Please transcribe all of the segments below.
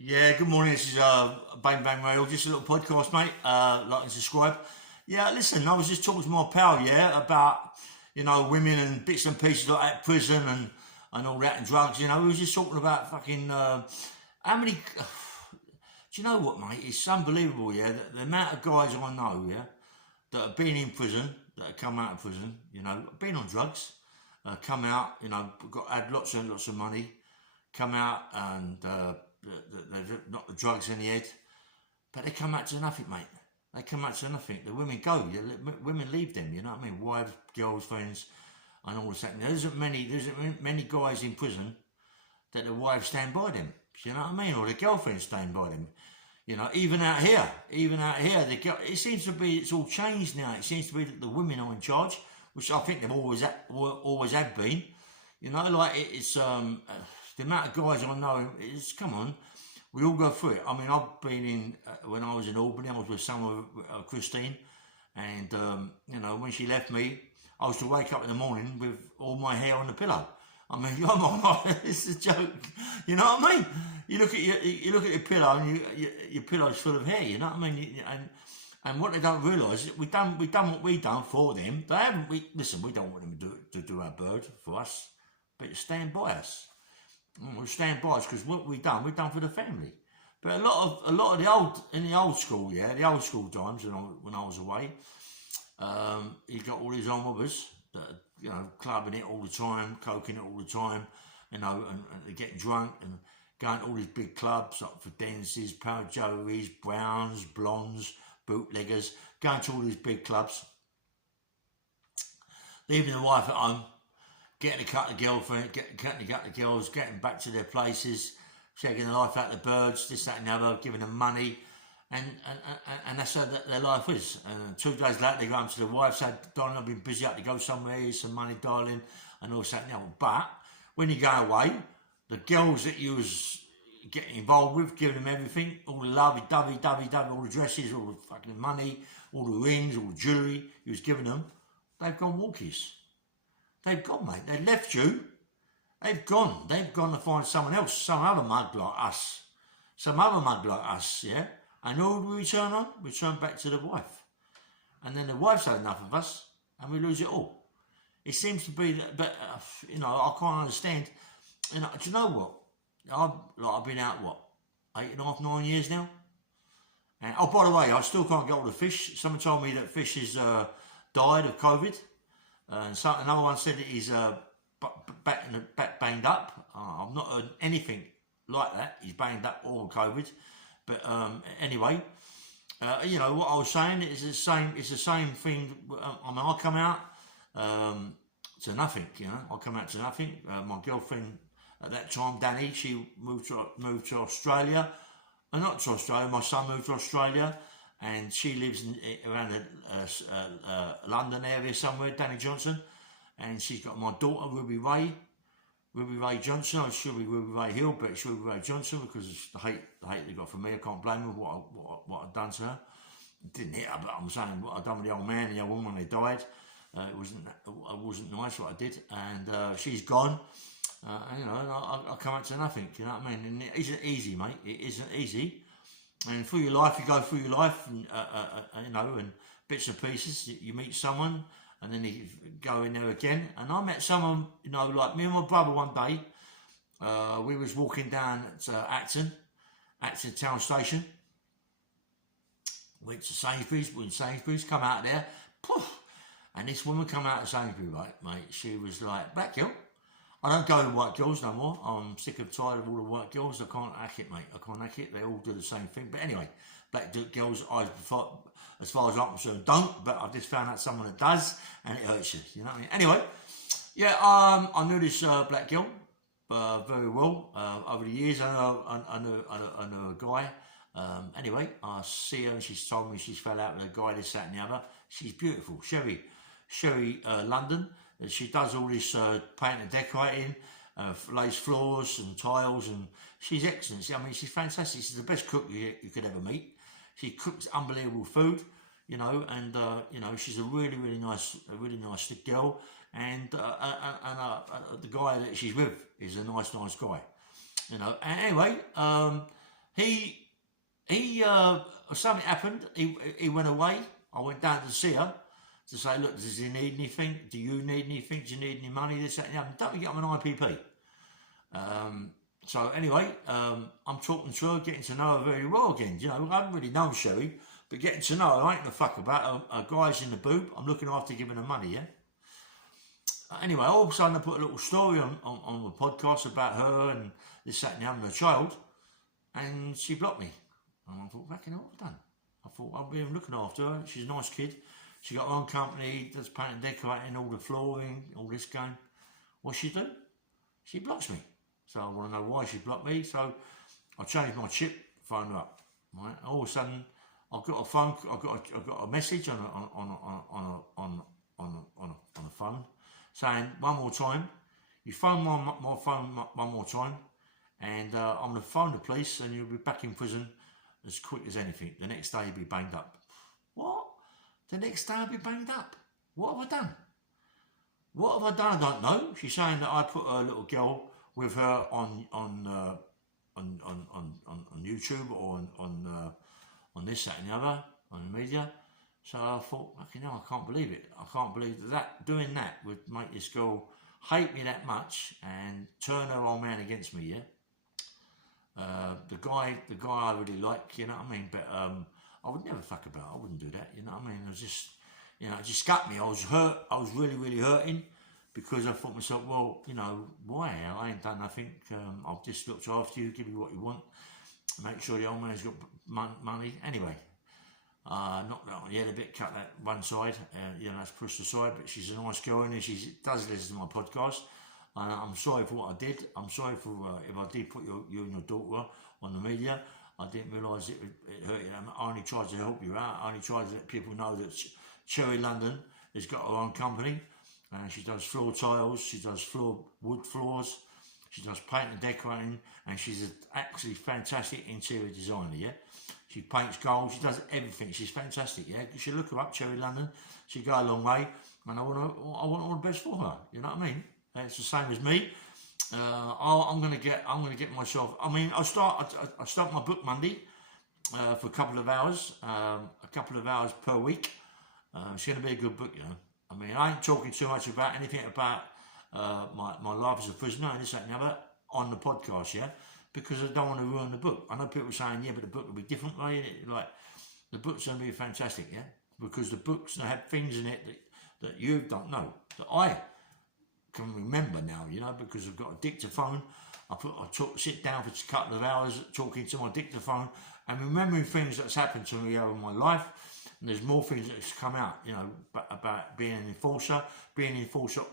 Yeah, good morning. This is Bang Bang Rail. Just a little podcast, mate. Like and subscribe. Yeah, listen, I was just talking to my pal, yeah, about, women and bits and pieces like that, prison and all that and drugs, We was just talking about fucking, how many, do you know what, mate? It's unbelievable, yeah, the amount of guys I know, yeah, that have been in prison, that have come out of prison, been on drugs, come out, had lots and lots of money, come out and they've knocked the drugs in the head, but they come out to nothing, mate. They come out to nothing. The women go, women leave them. You know what I mean? Wives, girlfriends, and all this. There isn't many guys in prison that the wives stand by them. You know what I mean? Or the girlfriends stand by them. Even out here, it seems to be it's all changed now. It seems to be that the women are in charge, which I think they've always have been. It's the amount of guys I know is, come on, we all go through it. I mean, I've been in, when I was in Albany, I was with some of Christine, and, when she left me, I was to wake up in the morning with all my hair on the pillow. I mean, it's a joke. You know what I mean? You look at your pillow, and your pillow's full of hair. You know what I mean? And what they don't realise is we done what we done for them. They haven't. Listen, we don't want them to do our bird for us, but stand by us. We'll stand by us because what we've done for the family. But a lot of the old school, yeah, the old school times when I was away, he got all his on with us that clubbing it all the time, coking it all the time, and getting drunk and going to all these big clubs like for dances, Power Joey's, Browns, Blondes, bootleggers, going to all these big clubs, leaving the wife at home, getting a cut of girlfriend, getting a cut of girls, getting back to their places, shaking the life out of the birds, this, that and the other, giving them money, and that's how their life is. And 2 days later they go home to the wife, say, darling, I've been busy, I have to go somewhere, here's some money, darling, and all that and the other. But when you go away, the girls that you was getting involved with, giving them everything, all the lovey-dovey, all the dresses, all the fucking money, all the rings, all the jewellery you was giving them, they've gone walkies. They've gone, mate. They left you. They've gone. They've gone to find someone else, some other mug like us. Yeah? And who do we turn on? We turn back to the wife. And then the wife's had enough of us, and we lose it all. It seems to be that, but, I can't understand. Do you know what? I've been out, 8.5, 9 years now? And, oh, by the way, I still can't get all the fish. Someone told me that fish has died of COVID. And another one said that he's back banged up. I've not heard anything like that. He's banged up or COVID. But anyway, what I was saying is the same. It's the same thing. I come out to nothing. I come out to nothing. My girlfriend at that time, Danny, she moved to Australia. Not to Australia. My son moved to Australia. And she lives around the London area somewhere, Danny Johnson. And she's got my daughter, Ruby Ray Johnson. I should be Ruby Ray Hill, but it's Ruby Ray Johnson because it's the hate they got for me. I can't blame her what I've done to her. Didn't hit her, but I'm saying what I've done with the old man and the old woman when they died. It wasn't nice what I did. And she's gone. I come out to nothing. You know what I mean? And it isn't easy, mate. It isn't easy. And through your life, you go through your life, and and bits and pieces. You meet someone, and then you go in there again. And I met someone, like me and my brother one day. We was walking down at Acton town station. Went to Sainsbury's. We're in Sainsbury's. Come out there, poof, and this woman come out of Sainsbury's, right, mate. She was like, "Black girl." I don't go to white girls no more. I'm sick and tired of all the white girls. I can't hack it, mate. I can't hack it. They all do the same thing. But anyway, black girls, as far as I'm concerned, don't. But I've just found out someone that does, and it hurts you. You know what I mean? Anyway, yeah, I knew this black girl very well over the years. I know a guy. Anyway, I see her, and she's told me she's fell out with a guy, this, that, and the other. She's beautiful. Sherry London. She does all this paint and decorating, lays floors and tiles, and she's excellent. She's fantastic. She's the best cook you could ever meet. She cooks unbelievable food, and she's a really nice girl. And the guy that she's with is a nice guy, And anyway, something happened. He went away. I went down to see her to say, look, does he need anything? Do you need anything? Do you need any money? This, that, and the other. Don't forget I'm an IPP. So anyway, I'm talking to her, getting to know her very well again. You know, I haven't really known Sherry, but getting to know her, I ain't the fuck about her. A guy's in the boob. I'm looking after giving her money, yeah? Anyway, all of a sudden I put a little story on the podcast about her and this, that, and the other, and her child, and she blocked me. And I thought, fucking hell, what have I done? I thought, I've been looking after her. She's a nice kid. She got her own company, does paint and decorating, all the flooring, all this going. What's she do? She blocks me. So I want to know why she blocked me. So I changed my chip, phoned her up. Right? All of a sudden, I got a phone. I got a message on a phone saying one more time. You phone my phone one more time, and I'm going to phone the police, and you'll be back in prison as quick as anything. The next day you'll be banged up. What? The next day I'll be banged up? What have I done? What have I done? I don't know. She's saying that I put a little girl with her on YouTube or on this, that, and the other, on the media. So I thought, okay, no, I can't believe it. I can't believe that doing that would make this girl hate me that much and turn her old man against me. Yeah. The guy I really like, you know what I mean. But I would never fuck about. I wouldn't do that. You know what I mean. It was just, you know, it just got me. I was hurt. I was really, really hurting. Because I thought to myself, well, you know, why? I ain't done nothing. I've just looked after you, give you what you want, make sure the old man's got money. Anyway, knocked that on the head a bit, cut that one side, you know, that's pushed aside, but she's a nice girl and she does listen to my podcast. And I'm sorry for what I did. I'm sorry for if I did put you and your daughter on the media. I didn't realise it hurt you. I only tried to help you out. I only tried to let people know that Cherry London has got her own company. She does floor tiles, she does wood floors, she does paint and decorating, and she's an actually fantastic interior designer, yeah? She paints gold, she does everything, she's fantastic, yeah? You should look her up, Cherry London, she'll go a long way, and I want all the best for her, you know what I mean? It's the same as me. I'm gonna get myself, I mean, I start my book Monday for a couple of hours per week. It's gonna be a good book, you know. I mean, I ain't talking too much about anything about my life as a prisoner and this, that, and the other on the podcast, yeah? Because I don't want to ruin the book. I know people are saying, yeah, but the book will be different, right? Like, the book's going to be fantastic, yeah? Because the book's going to have things in it that you don't know, that I can remember now, you know, because I've got a dictaphone. I sit down for a couple of hours talking to my dictaphone and remembering things that's happened to me over my life. And there's more things that's come out, you know, about being an enforcer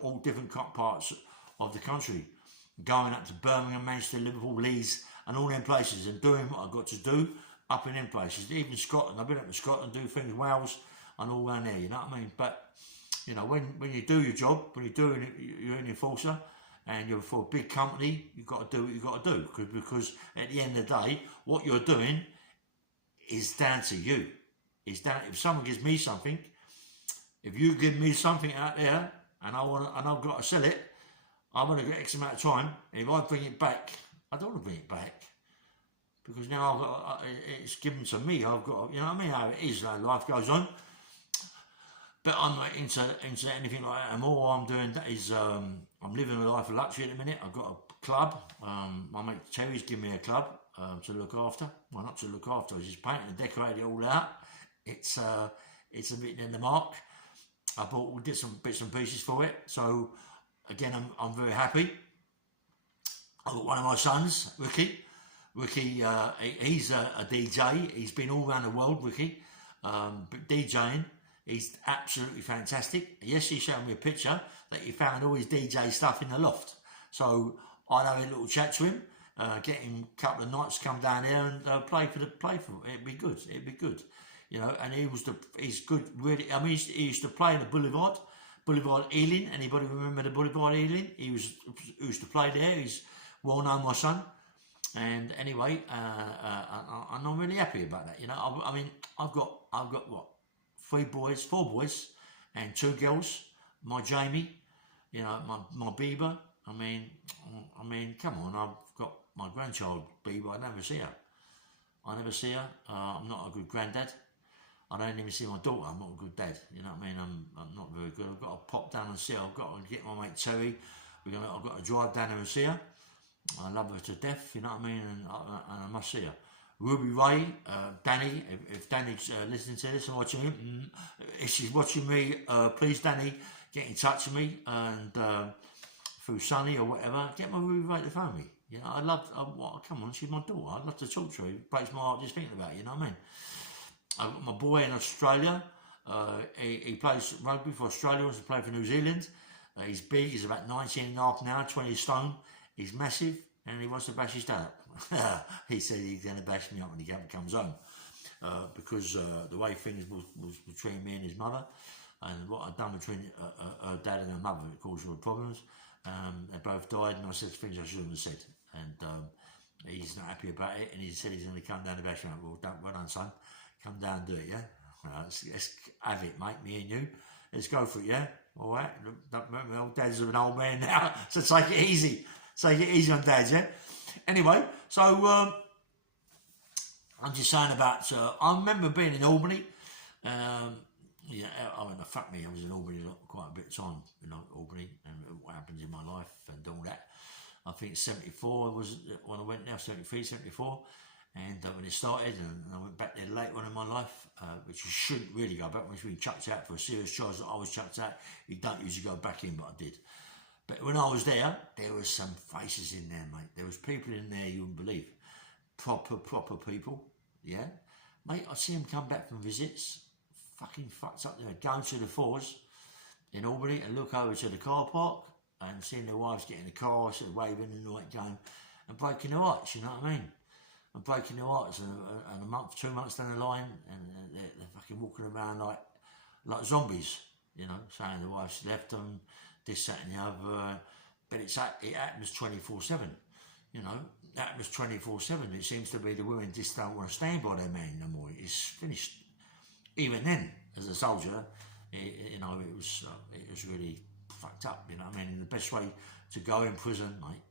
all different parts of the country, going up to Birmingham, Manchester, Liverpool, Leeds, and all them places, and doing what I've got to do up in them places. Even Scotland, I've been up to Scotland, do things, Wales, and all around there. You know what I mean? But you know, when you do your job, when you're an enforcer, and you're for a big company, you've got to do what you've got to do, because at the end of the day, what you're doing is down to you. It's down. If someone gives me something, if you give me something out there, and I've got to sell it, I'm going to get X amount of time. And if I bring it back, I don't want to bring it back because now it's given to me. I've got, you know what I mean? How it is. Life goes on. But I'm not into anything like that anymore. All I'm doing is I'm living a life of luxury at the minute. I've got a club. My mate Terry's given me a club to look after. Well, not to look after. I just painted and decorated it all out. It's a bit in the mark. We did some bits and pieces for it. So again, I'm very happy. I've got one of my sons, Ricky. He's a DJ. He's been all around the world, Ricky. But DJing, he's absolutely fantastic. Yes, he showed me a picture that he found all his DJ stuff in the loft. So I'd have a little chat to him, get him a couple of nights to come down there and play for it. It'd be good. You know, and he's good, really. I mean, he used to play in the Boulevard Ealing. Anybody remember the Boulevard Ealing? He used to play there. He's well known, my son. And anyway, I'm really happy about that. You know, I mean, I've got what, 4 boys, and 2 girls. My Jamie, you know, my Bieber. I mean, come on, I've got my grandchild Bieber. I never see her. I never see her. I'm not a good granddad. I don't even see my daughter. I'm not a good dad. You know what I mean? I'm not very good. I've got to pop down and see her. I've got to get my mate Terry. I've got to drive down there and see her. I love her to death. You know what I mean? And I must see her. Ruby Ray, Danny. If Danny's listening to this and watching it, if she's watching me, please, Danny, get in touch with me and through Sunny or whatever. Get my Ruby Ray to phone me. You know, I love. Come on, she's my daughter. I'd love to talk to her. It breaks my heart just thinking about it. You know what I mean? I've got my boy in Australia. He plays rugby for Australia, wants to play for New Zealand. He's big, he's about 19 and a half now, 20 stone. He's massive and he wants to bash his dad up. He said he's going to bash me up when he comes home. Because the way things was between me and his mother and what I'd done between her dad and her mother, it caused all the problems. They both died and I said things I shouldn't have said. And he's not happy about it and he said he's going to come down and bash me up. Well done, son. Come down and do it, yeah? Let's have it, mate, me and you. Let's go for it, yeah? All right? My old dad's an old man now, so take it easy. Take it easy on dads, yeah? Anyway, so I'm just saying about, I remember being in Albany. Yeah, I mean, fuck me, I was in Albany quite a bit of time, you know, Albany, and what happens in my life and all that. I think 74 was when I went now, 73, 74. And when it started, and I went back there later on in my life, which you shouldn't really go back. When you've been chucked out for a serious charge that I was chucked out, you don't usually go back in, but I did. But when I was there was some faces in there, mate. There was people in there you wouldn't believe. Proper people, yeah? Mate, I see them come back from visits, fucking fucked up there, going to the fours in Albany and look over to the car park and seeing their wives get in the car, sort of waving and all that going, and breaking their hearts, you know what I mean? And breaking their hearts, and a month, 2 months down the line, and they're fucking walking around like zombies, you know, saying the wife's left them, this, that, and the other. But it happens 24/7, you know. It happens 24/7. It seems to be the women just don't want to stand by their man no more. It's finished. Even then, as a soldier, you know, it was really fucked up. You know what I mean? And the best way to go in prison, mate,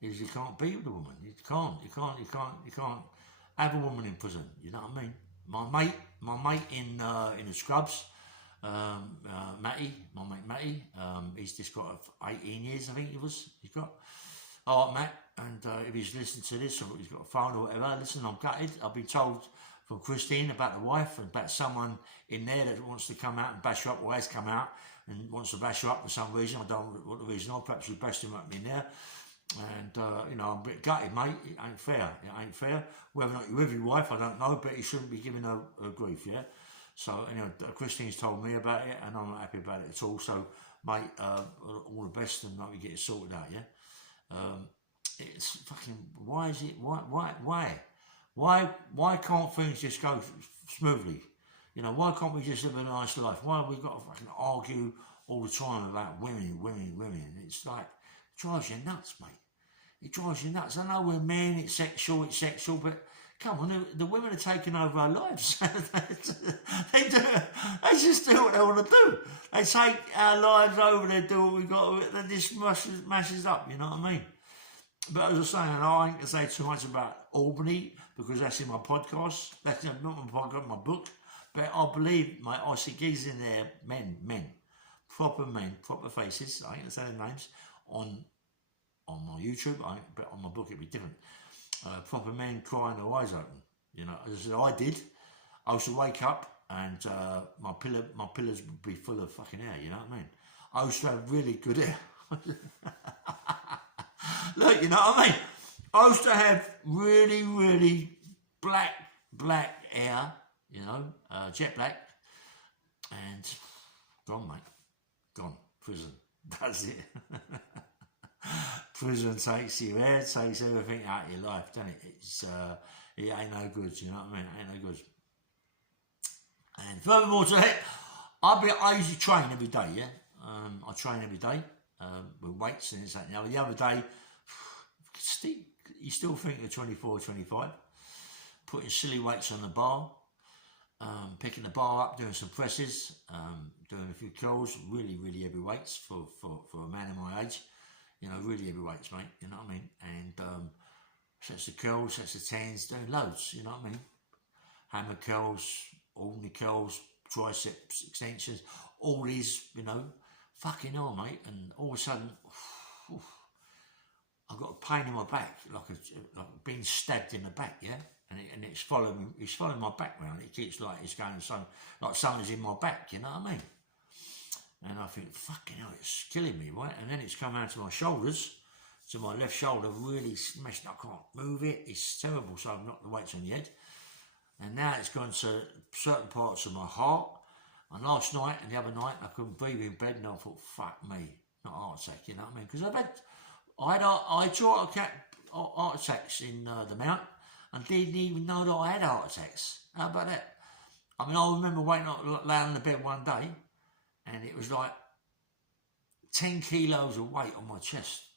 is you can't be with a woman. You can't have a woman in prison. You know what I mean? My mate in the scrubs, Matty, my mate Matty, he's just got 18 years, I think he's got. All right, Matt, and if he's listening to this or he's got a phone or whatever, listen, I'm gutted. I've been told from Christine about the wife and about someone in there that wants to come out and bash her up, or has come out and wants to bash her up for some reason. I don't know what the reason is. Perhaps we bashed him up in there. And, you know, I'm a bit gutted, mate. It ain't fair. It ain't fair. Whether or not you're with your wife, I don't know, but you shouldn't be giving her grief, yeah? So, anyway, Christine's told me about it, and I'm not happy about it at all. So, mate, all the best, and like we get it sorted out, yeah? It's fucking, why is it, why can't things just go smoothly? You know, why can't we just live a nice life? Why have we got to fucking argue all the time about women? It's like, it drives you nuts, mate. It drives you nuts. I know we're men, it's sexual, but come on, the women are taking over our lives. They just do what they want to do. They take our lives over, they do what we got, they just mashes up, you know what I mean? But as I was saying, I ain't going to say too much about Albany, because that's in my podcast. That's not my podcast, my book. But I believe I see geezers in there, men, proper faces, I ain't going to say their names, on my YouTube, but on my book it'd be different. Proper men crying their eyes open. You know, as I did. I used to wake up and my pillows would be full of fucking hair, you know what I mean? I used to have really good hair. Look, you know what I mean? I used to have really black hair, you know, jet black, and gone, mate. Gone. Prison. That's it. Prison takes your hair, takes everything out of your life, doesn't it? It ain't no good, you know what I mean? It ain't no good. And furthermore to that, I usually train every day, yeah? I train every day with weights and this, that, and the other. The other day, you still think of 24, 25, putting silly weights on the bar, picking the bar up, doing some presses, doing a few curls, really heavy weights for a man of my age. You know, really heavy weights, mate, you know what I mean? And sets of curls, sets of tens, doing loads, you know what I mean? Hammer curls, ordinary curls, triceps extensions, all these, you know, fucking hell, mate. And all of a sudden, I got a pain in my back, like being stabbed in the back, yeah? And it's following my back round. It keeps like it's going like someone's in my back, you know what I mean? And I think, fucking hell, it's killing me, right? And then it's come out to my shoulders, to my left shoulder, really smashed. I can't move it. It's terrible, so I've knocked the weights on the head. And now it's gone to certain parts of my heart. And last night and the other night, I couldn't breathe in bed, and I thought, fuck me, not a heart attack, you know what I mean? Because I had heart attacks in the Mount, and didn't even know that I had heart attacks. How about that? I mean, I remember laying on the bed one day, and it was like 10 kilos of weight on my chest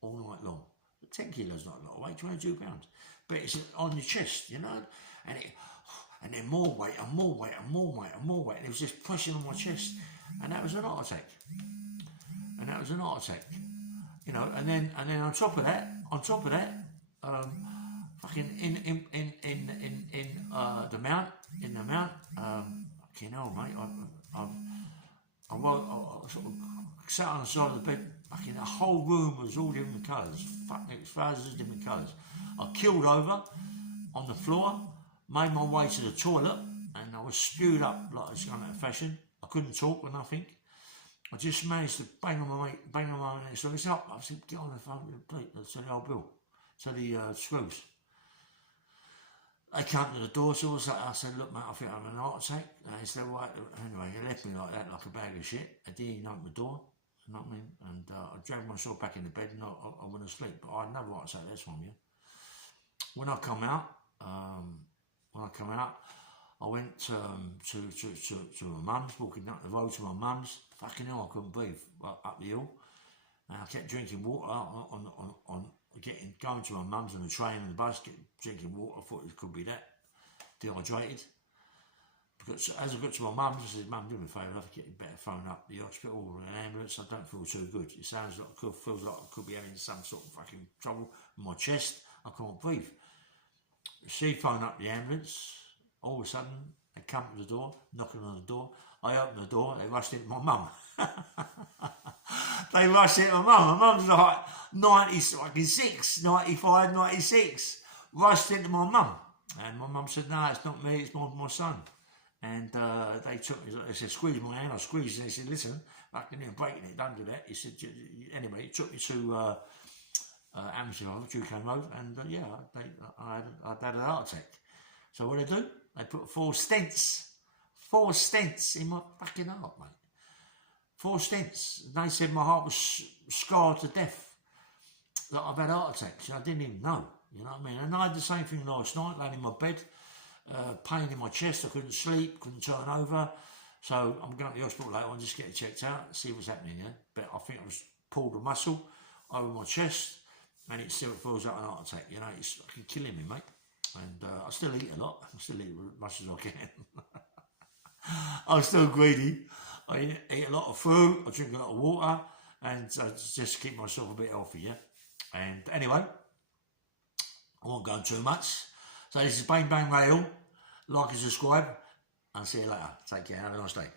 all night long. 10 kilos not a lot of weight, 22 pounds. But it's on your chest, you know? And then more weight, and more weight, and more weight, and more weight. And it was just pushing on my chest. And that was an heart attack. You know, and then on top of that, fucking in the Mount, fucking hell, mate, I sort of sat on the side of the bed, fucking the whole room was all different colours, fucking it was thousands of different colours. I keeled over on the floor, made my way to the toilet, and I was spewed up like it's kind of fashion. I couldn't talk or nothing. I just managed to bang on my neck. So it's up. I said, get on the phone to the old bill, to the screws. They came to the door, so I said, look, mate, I think I'm having an heart attack. And they said, right. Anyway, they left me like that, like a bag of shit. I didn't even open the door, you know what I mean? And I dragged myself back in the bed, and I went to sleep. But I had another heart attack, that's one, yeah. When I come out, I went to my mum's, walking up the road to my mum's. Fucking hell, I couldn't breathe up the hill. And I kept drinking water going to my mum's on the train and the bus, drinking water. I thought it could be that, dehydrated. Because as I got to my mum's, I said, Mum, do me a favour, I'll get better phone up the hospital or an ambulance. I don't feel too good. It sounds like feels like I could be having some sort of fucking trouble with my chest. I can't breathe. She phoned up the ambulance. All of a sudden, they come to the door, knocking on the door. I opened the door, they rushed into my mum. They rushed into my mum. My mum's like 96, 95, 96. Rushed into my mum. And my mum said, no, it's not me, it's my son. And they said, squeeze my hand. I squeezed it. They said, listen, I can hear breaking it, don't do that. He said, anyway, he took me to Amsterdam, Duquesne Road, and I had a heart attack. So what they do? They put 4 stents in my fucking heart, mate. 4 stents. They said my heart was scarred to death, that I've had heart attacks. I didn't even know, you know what I mean? And I had the same thing last night, laying in my bed, pain in my chest. I couldn't sleep, couldn't turn over. So I'm going to the hospital later on, just get it checked out, see what's happening, yeah? But I think I was pulled a muscle over my chest, and it still feels like an heart attack, you know? It's fucking killing me, mate. And I still eat a lot. I still eat as much as I can. I'm still greedy. I eat a lot of food. I drink a lot of water, and just keep myself a bit healthy, yeah? And anyway, I won't go on too much. So this is Bang Bang Rail. Like and subscribe, and see you later. Take care. Have a nice day.